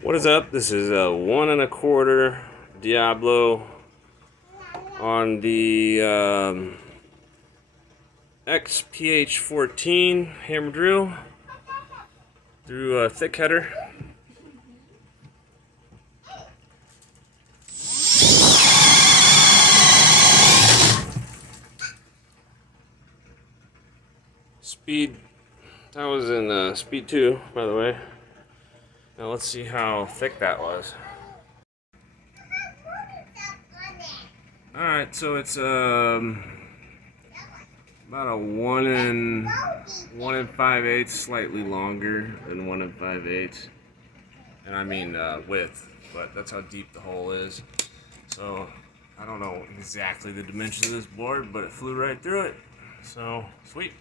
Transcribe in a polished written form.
What is up? This is a 1 1/4 Diablo on the XPH14 Hammer drill through a thick header. Speed, that was in speed 2, by the way. Now let's see how thick that was. Alright, so it's about a 1 5/8, slightly longer than 1 5/8. And I mean width, but that's how deep the hole is. So I don't know exactly the dimension of this board, but it flew right through it. So sweet.